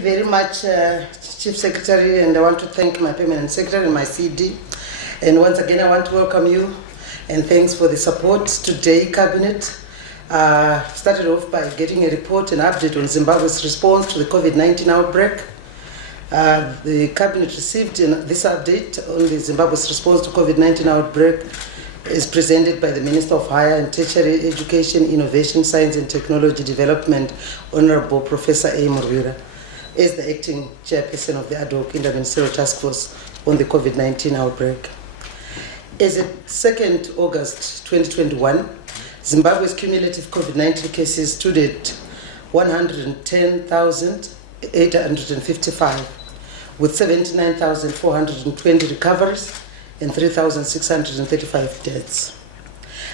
Very much, Chief Secretary, and I want to thank my Permanent Secretary and my CD. And once again, I want to welcome you and thanks for the support. Today, Cabinet started off by getting a report and update on Zimbabwe's response to the COVID-19 outbreak. The Cabinet received this update on the Zimbabwe's response to COVID-19 outbreak is presented by the Minister of Higher and Tertiary Education, Innovation, Science and Technology Development, Honorable Professor A. Murwira, as the acting chairperson of the ad hoc interministerial task force on the COVID-19 outbreak. As of 2nd August 2021, Zimbabwe's cumulative COVID-19 cases stood at 110,855, with 79,420 recoveries and 3,635 deaths.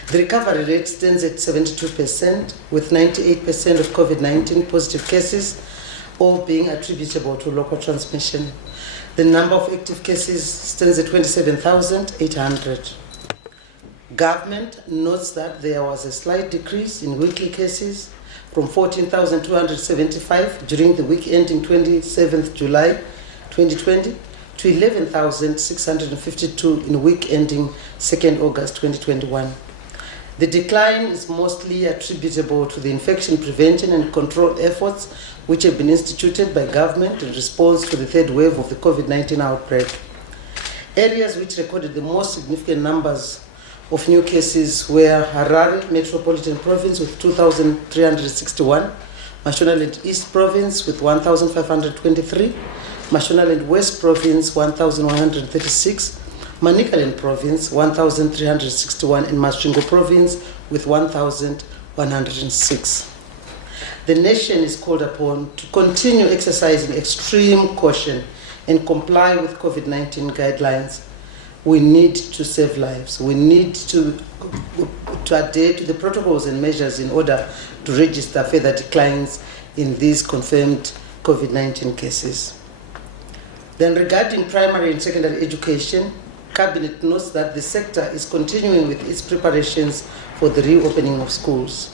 The recovery rate stands at 72%, with 98% of COVID-19 positive cases all being attributable to local transmission. The number of active cases stands at 27,800. Government notes that there was a slight decrease in weekly cases from 14,275 during the week ending 27th July 2020 to 11,652 in week ending 2nd August 2021. The decline is mostly attributable to the infection prevention and control efforts which have been instituted by government in response to the third wave of the COVID-19 outbreak. Areas which recorded the most significant numbers of new cases were Harare Metropolitan Province with 2,361, Mashonaland East Province with 1,523, Mashonaland West Province 1,136, Manicaland Province 1,361 and Masvingo Province with 1,106. The nation is called upon to continue exercising extreme caution and comply with COVID-19 guidelines. We need to save lives. We need to adhere to the protocols and measures in order to register further declines in these confirmed COVID-19 cases. Then regarding primary and secondary education, Cabinet notes that the sector is continuing with its preparations for the reopening of schools.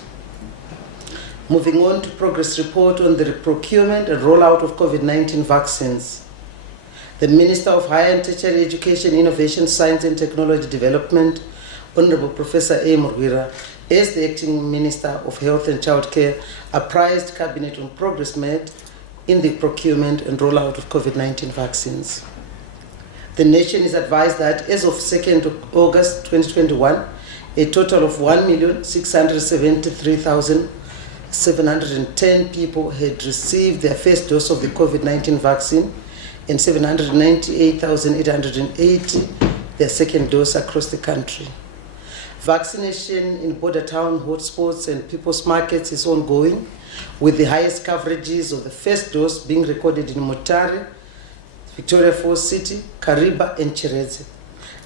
Moving on to progress report on the procurement and rollout of COVID-19 vaccines. The Minister of Higher and Tertiary Education, Innovation, Science and Technology Development, Honorable Professor A. Murwira, as the Acting Minister of Health and Childcare, apprised Cabinet on progress made in the procurement and rollout of COVID-19 vaccines. The nation is advised that as of 2nd August 2021, a total of 1,673,710 people had received their first dose of the COVID-19 vaccine and 798,880 their second dose across the country. Vaccination in border town hotspots and people's markets is ongoing, with the highest coverages of the first dose being recorded in Mutare, Victoria Falls City, Kariba and Chereze.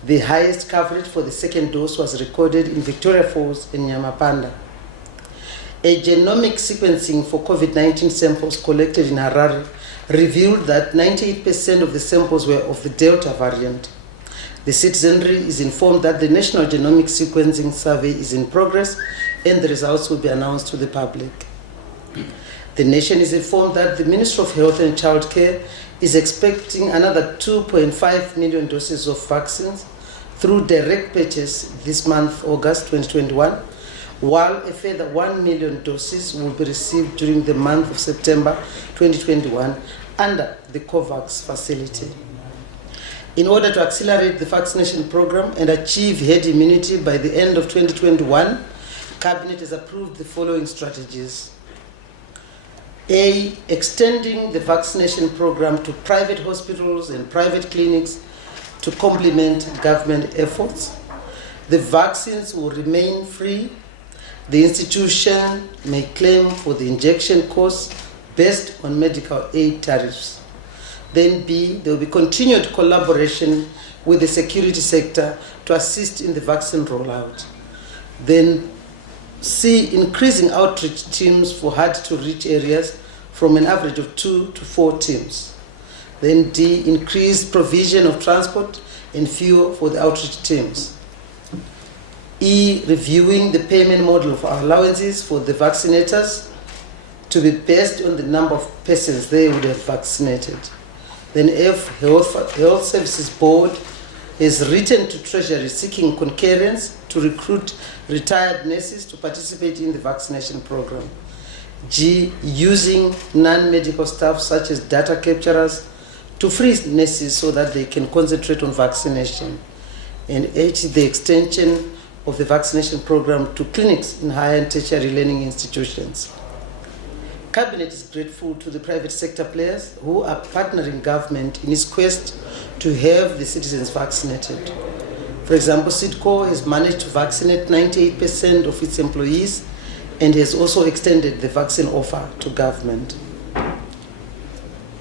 The highest coverage for the second dose was recorded in Victoria Falls and Nyamapanda. A genomic sequencing for COVID-19 samples collected in Harare revealed that 98% of the samples were of the Delta variant. The citizenry is informed that the National Genomic Sequencing Survey is in progress and the results will be announced to the public. The nation is informed that the Ministry of Health and Childcare is expecting another 2.5 million doses of vaccines through direct purchase this month, August 2021, while a further 1 million doses will be received during the month of September 2021 under the COVAX facility. In order to accelerate the vaccination program and achieve herd immunity by the end of 2021, Cabinet has approved the following strategies. A, extending the vaccination program to private hospitals and private clinics to complement government efforts. The vaccines will remain free. The institution may claim for the injection costs based on medical aid tariffs. Then B, there will be continued collaboration with the security sector to assist in the vaccine rollout. Then C, increasing outreach teams for hard-to-reach areas from an average of 2 to 4 teams. Then D, increased provision of transport and fuel for the outreach teams. E, reviewing the payment model of our allowances for the vaccinators to be based on the number of persons they would have vaccinated. Then Health Services Board has written to Treasury seeking concurrence to recruit retired nurses to participate in the vaccination program. G, using non-medical staff such as data capturers to free nurses so that they can concentrate on vaccination. And H, the extension of the vaccination program to clinics in higher and tertiary learning institutions. Cabinet is grateful to the private sector players who are partnering government in its quest to have the citizens vaccinated. For example, SIDCO has managed to vaccinate 98% of its employees and has also extended the vaccine offer to government.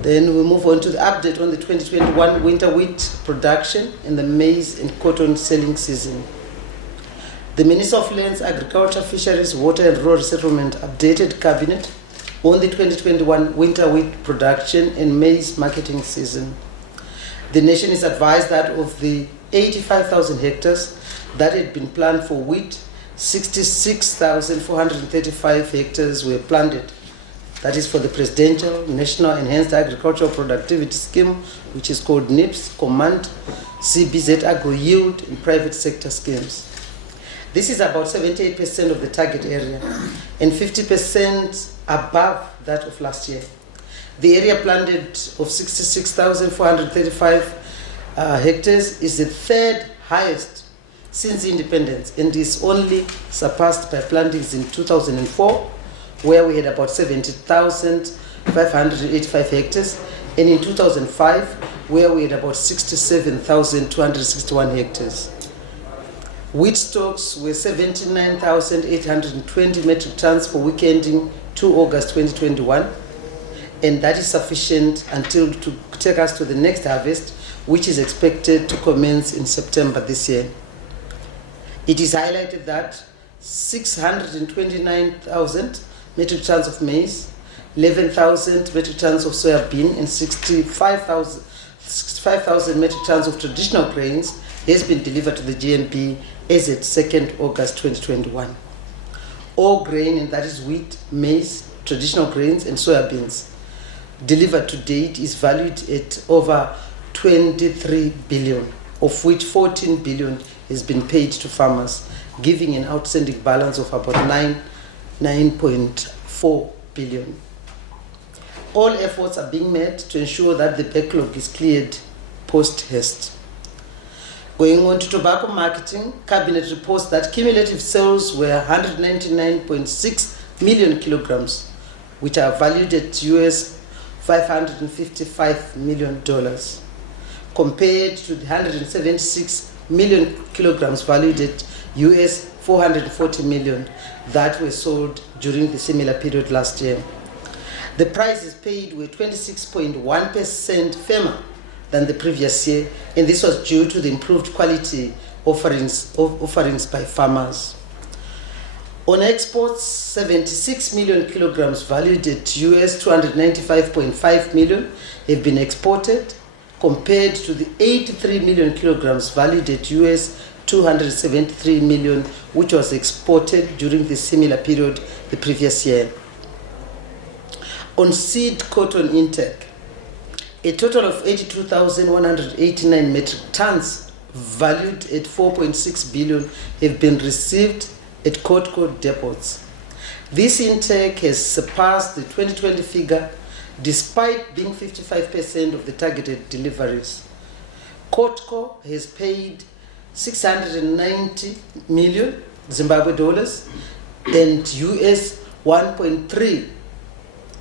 Then we move on to the update on the 2021 winter wheat production and the maize and cotton selling season. The Minister of Lands, Agriculture, Fisheries, Water and Rural Settlement updated Cabinet on the 2021 winter wheat production and maize marketing season. The nation is advised that of the 85,000 hectares that had been planned for wheat, 66,435 hectares were planted. That is for the Presidential National Enhanced Agricultural Productivity Scheme, which is called NIPS, Command, CBZ Agro Yield, and private sector schemes. This is about 78% of the target area and 50% above that of last year. The area planted of 66,435 hectares is the third highest since independence and is only surpassed by plantings in 2004, where we had about 70,585 hectares, and in 2005, where we had about 67,261 hectares. Wheat stocks were 79,820 metric tons for week ending 2 August 2021, and that is sufficient until to take us to the next harvest, which is expected to commence in September this year. It is highlighted that 629,000 metric tons of maize, 11,000 metric tons of soybean, and 65,000 metric tons of traditional grains has been delivered to the GMB as at 2nd August 2021. All grain, and that is wheat, maize, traditional grains, and soybeans, delivered to date is valued at over 23 billion, of which 14 billion has been paid to farmers, giving an outstanding balance of about 9.4 billion. All efforts are being made to ensure that the backlog is cleared post-haste. Going on to tobacco marketing, Cabinet reports that cumulative sales were 199.6 million kilograms, which are valued at US $555 million, compared to the 176 million kilograms valued at US 440 million that were sold during the similar period last year. The prices paid were 26.1% firmer than the previous year, and this was due to the improved quality offerings by farmers. On exports, 76 million kilograms valued at US 295.5 million have been exported, compared to the 83 million kilograms valued at US 273 million, which was exported during the similar period the previous year. On seed cotton intake, a total of 82,189 metric tons valued at 4.6 billion have been received at COTCO depots. This intake has surpassed the 2020 figure despite being 55% of the targeted deliveries. COTCO has paid 690 million Zimbabwe dollars and US 1.3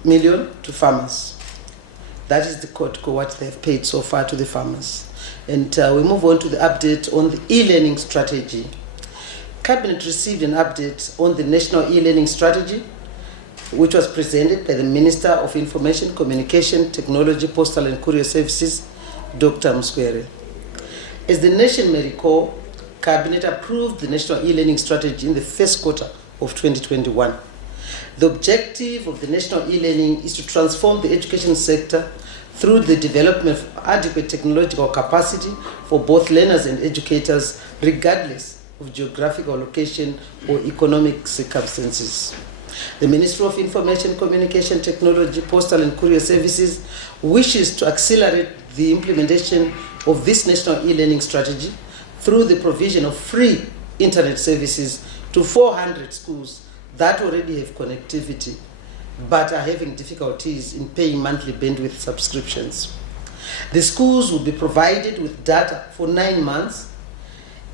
million to farmers. That is the COTCO, what they have paid so far to the farmers. And we move on to the update on the e-learning strategy. Cabinet received an update on the national e-learning strategy, which was presented by the Minister of Information, Communication, Technology, Postal and Courier Services, Dr. Mswere. As the nation may recall, Cabinet approved the national e-learning strategy in the first quarter of 2021. The objective of the national e-learning is to transform the education sector through the development of adequate technological capacity for both learners and educators, regardless of geographical location or economic circumstances. The Ministry of Information, Communication Technology, Postal and Courier Services wishes to accelerate the implementation of this national e-learning strategy through the provision of free internet services to 400 schools that already have connectivity but are having difficulties in paying monthly bandwidth subscriptions. The schools will be provided with data for 9 months.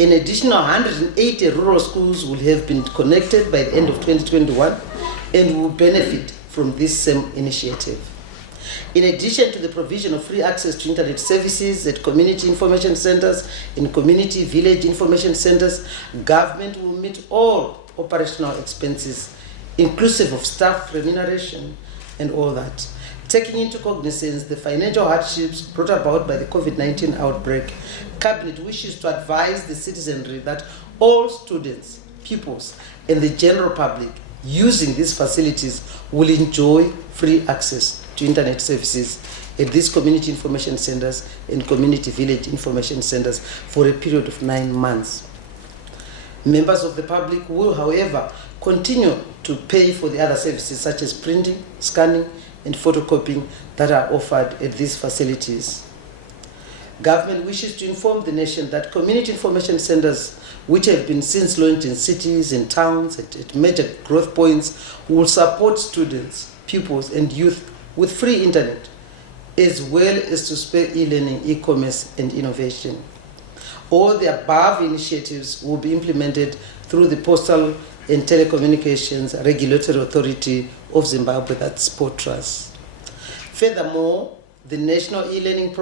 An additional 180 rural schools will have been connected by the end of 2021 and will benefit from this same initiative. In addition to the provision of free access to internet services at community information centers and community village information centers, government will meet all operational expenses, inclusive of staff remuneration and all that. Taking into cognizance the financial hardships brought about by the COVID-19 outbreak, Cabinet wishes to advise the citizenry that all students, pupils, and the general public using these facilities will enjoy free access to internet services at these community information centers and community village information centers for a period of 9 months. Members of the public will, however, continue to pay for the other services such as printing, scanning, and photocopying that are offered at these facilities. Government wishes to inform the nation that community information centers, which have been since launched in cities and towns at major growth points, will support students, pupils, and youth with free internet, as well as to spur e-learning, e-commerce, and innovation. All the above initiatives will be implemented through the Postal and Telecommunications Regulatory Authority of Zimbabwe, that's POTRAS. Furthermore, the National E-Learning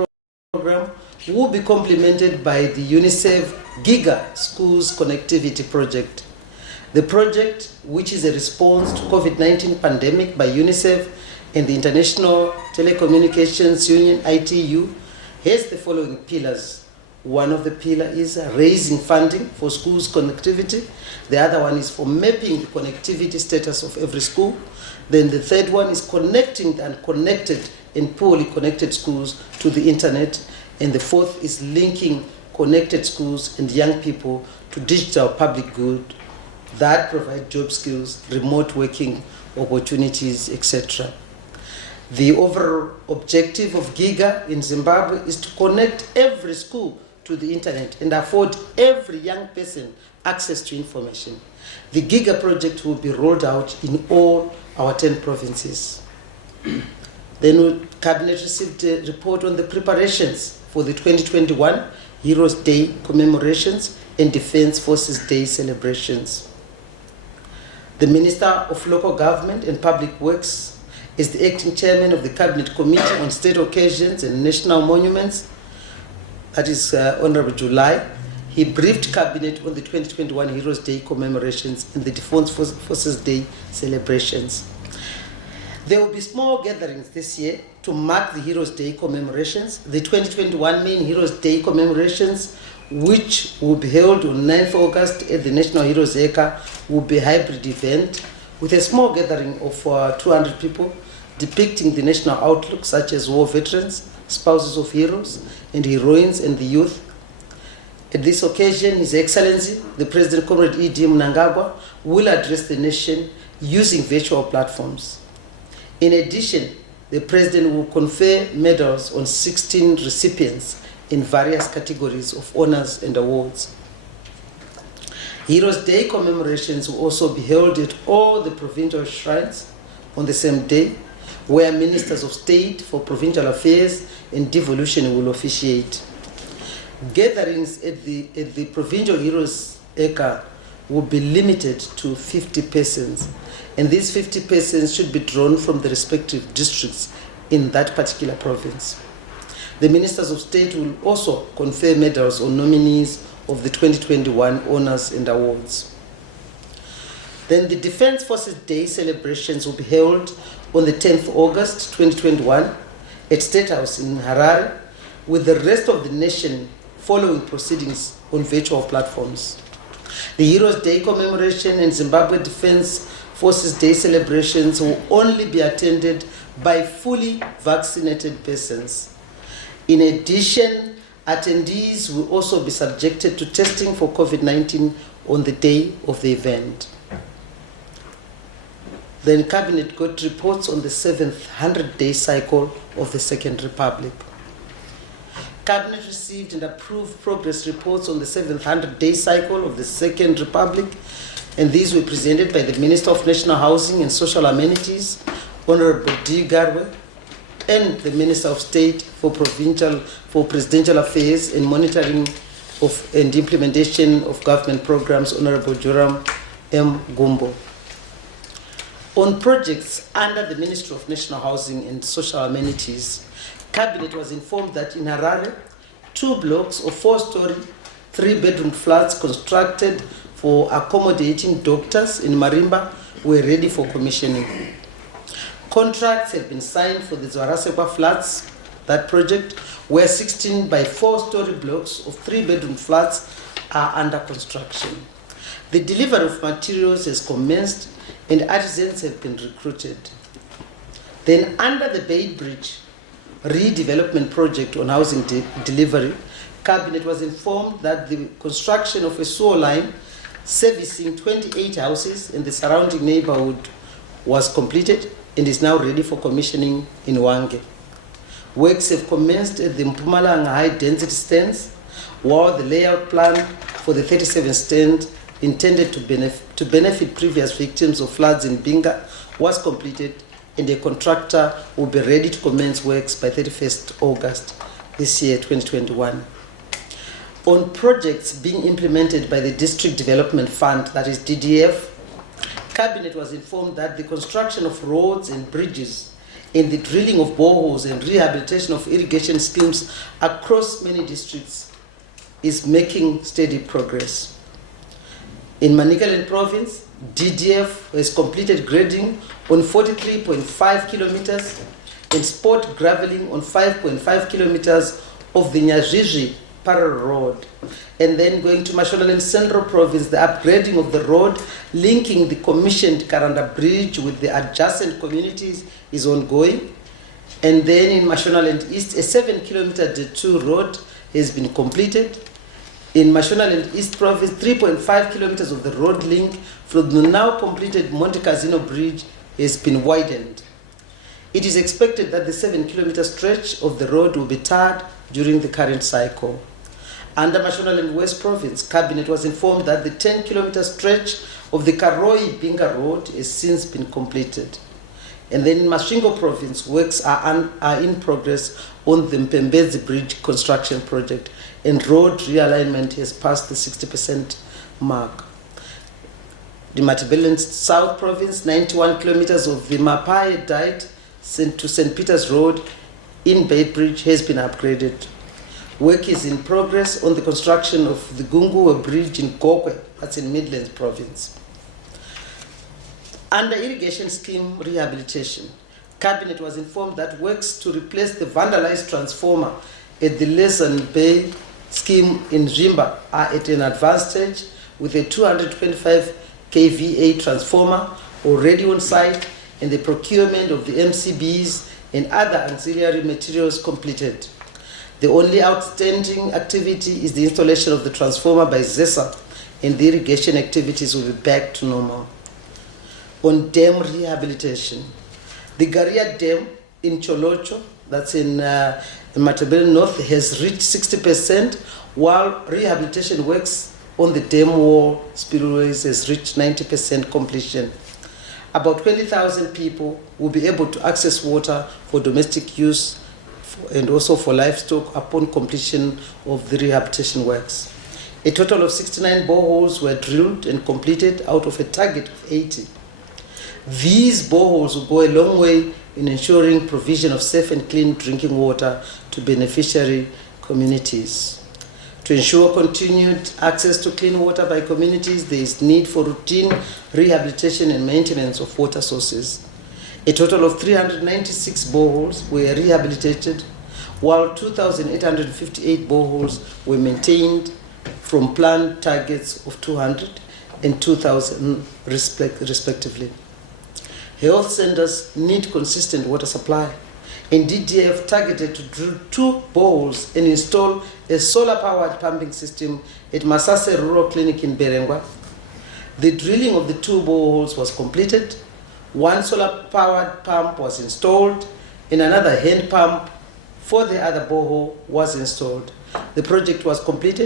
Program will be complemented by the UNICEF Giga Schools Connectivity Project. The project, which is a response to COVID-19 pandemic by UNICEF and the International Telecommunications Union, ITU, has the following pillars. One of the pillars is raising funding for schools connectivity. The other one is for mapping the connectivity status of every school. Then the third one is connecting the unconnected and poorly connected schools to the internet. And the fourth is linking connected schools and young people to digital public good that provide job skills, remote working opportunities, etc. The overall objective of GIGA in Zimbabwe is to connect every school to the internet and afford every young person access to information. The GIGA project will be rolled out in all our 10 provinces. Then Cabinet received a report on the preparations for the 2021 Heroes Day commemorations and Defense Forces Day celebrations. The Minister of Local Government and Public Works is the acting chairman of the Cabinet Committee on State Occasions and National Monuments, that is Honorable July. He briefed Cabinet on the 2021 Heroes Day commemorations and the Defense Forces Day celebrations. There will be small gatherings this year to mark the Heroes Day commemorations. The 2021 main Heroes Day commemorations, which will be held on 9th August at the National Heroes Acre, will be a hybrid event with a small gathering of 200 people depicting the national outlook, such as war veterans, spouses of heroes and heroines, and the youth. At this occasion, His Excellency, the President Comrade E.D. Mnangagwa, will address the nation using virtual platforms. In addition, the President will confer medals on 16 recipients in various categories of honors and awards. Heroes Day commemorations will also be held at all the provincial shrines on the same day, where Ministers of State for Provincial Affairs and Devolution will officiate. Gatherings at the Provincial Heroes Acre will be limited to 50 persons, and these 50 persons should be drawn from the respective districts in that particular province. The Ministers of State will also confer medals on nominees of the 2021 honors and awards. Then the Defense Forces Day celebrations will be held on the 10th August 2021 at State House in Harare, with the rest of the nation following proceedings on virtual platforms. The Heroes Day commemoration and Zimbabwe Defense Forces Day celebrations will only be attended by fully vaccinated persons. In addition, attendees will also be subjected to testing for COVID-19 on the day of the event. Then Cabinet got reports on the 700-day cycle of the Second Republic. Cabinet received and approved progress reports on the 700-day cycle of the Second Republic, and these were presented by the Minister of National Housing and Social Amenities, Honorable D. Garwe, and the Minister of State for Presidential Affairs and Monitoring of and Implementation of Government Programs, Honorable Joram M. Gumbo. On projects under the Ministry of National Housing and Social Amenities, Cabinet was informed that in Harare, 2 blocks of 4-story, 3-bedroom flats constructed for accommodating doctors in Marimba were ready for commissioning. Contracts have been signed for the Zwarasekwa flats, that project, where 16 by 4-story blocks of 3-bedroom flats are under construction. The delivery of materials has commenced and artisans have been recruited. Then under the Bay Bridge redevelopment project on housing delivery, Cabinet was informed that the construction of a sewer line servicing 28 houses in the surrounding neighborhood was completed and is now ready for commissioning in Wange. Works have commenced at the Mpumalanga high-density stands, while the layout plan for the 37 stands intended to benefit previous victims of floods in Binga was completed, and a contractor will be ready to commence works by 31st August this year, 2021. On projects being implemented by the District Development Fund, that is DDF, Cabinet was informed that the construction of roads and bridges and the drilling of boreholes and rehabilitation of irrigation schemes across many districts is making steady progress. In Manicaland Province, DDF has completed grading on 43.5 kilometers and sport graveling on 5.5 kilometers of the Nyazhizhi parallel road. And then going to Mashonaland Central Province, the upgrading of the road linking the commissioned Karanda Bridge with the adjacent communities is ongoing. And then in Mashonaland East, a 7-kilometer detour road has been completed. In Mashonaland East Province, 3.5 kilometers of the road link from the now completed Monte Casino Bridge has been widened. It is expected that the 7-kilometer stretch of the road will be tarred during the current cycle. Under Mashonaland West Province, Cabinet was informed that the 10-kilometer stretch of the Karoi-Binga Road has since been completed. And then in Masvingo Province, works are in progress on the Mpembedzi Bridge construction project, and road realignment has passed the 60% mark. The Matabeleland South Province, 91 kilometers of the Mapai Diet to St. Peter's Road in Bay Bridge has been upgraded. Work is in progress on the construction of the Gunguwe Bridge in Gokwe, that's in Midlands Province. Under irrigation scheme rehabilitation, Cabinet was informed that works to replace the vandalized transformer at the Lesan Bay scheme in Zimba are at an advanced stage, with a 225 kVA transformer already on site and the procurement of the MCBs and other ancillary materials completed. The only outstanding activity is the installation of the transformer by ZESA, and the irrigation activities will be back to normal. On dam rehabilitation, the Garia Dam in Cholocho, that's in Matabele North, has reached 60%, while rehabilitation works on the dam wall spillways has reached 90% completion. About 20,000 people will be able to access water for domestic use and also for livestock upon completion of the rehabilitation works. A total of 69 boreholes were drilled and completed out of a target of 80. These boreholes will go a long way in ensuring provision of safe and clean drinking water to beneficiary communities. To ensure continued access to clean water by communities, there is need for routine rehabilitation and maintenance of water sources. A total of 396 boreholes were rehabilitated, while 2,858 boreholes were maintained from planned targets of 200 and 2,000 respectively. Health centers need consistent water supply, and DDF targeted to drill 2 boreholes and install a solar-powered pumping system at Masase Rural Clinic in Berengwa. The drilling of the 2 boreholes was completed, One solar-powered pump was installed, and another hand pump for the other borehole was installed. The project was completed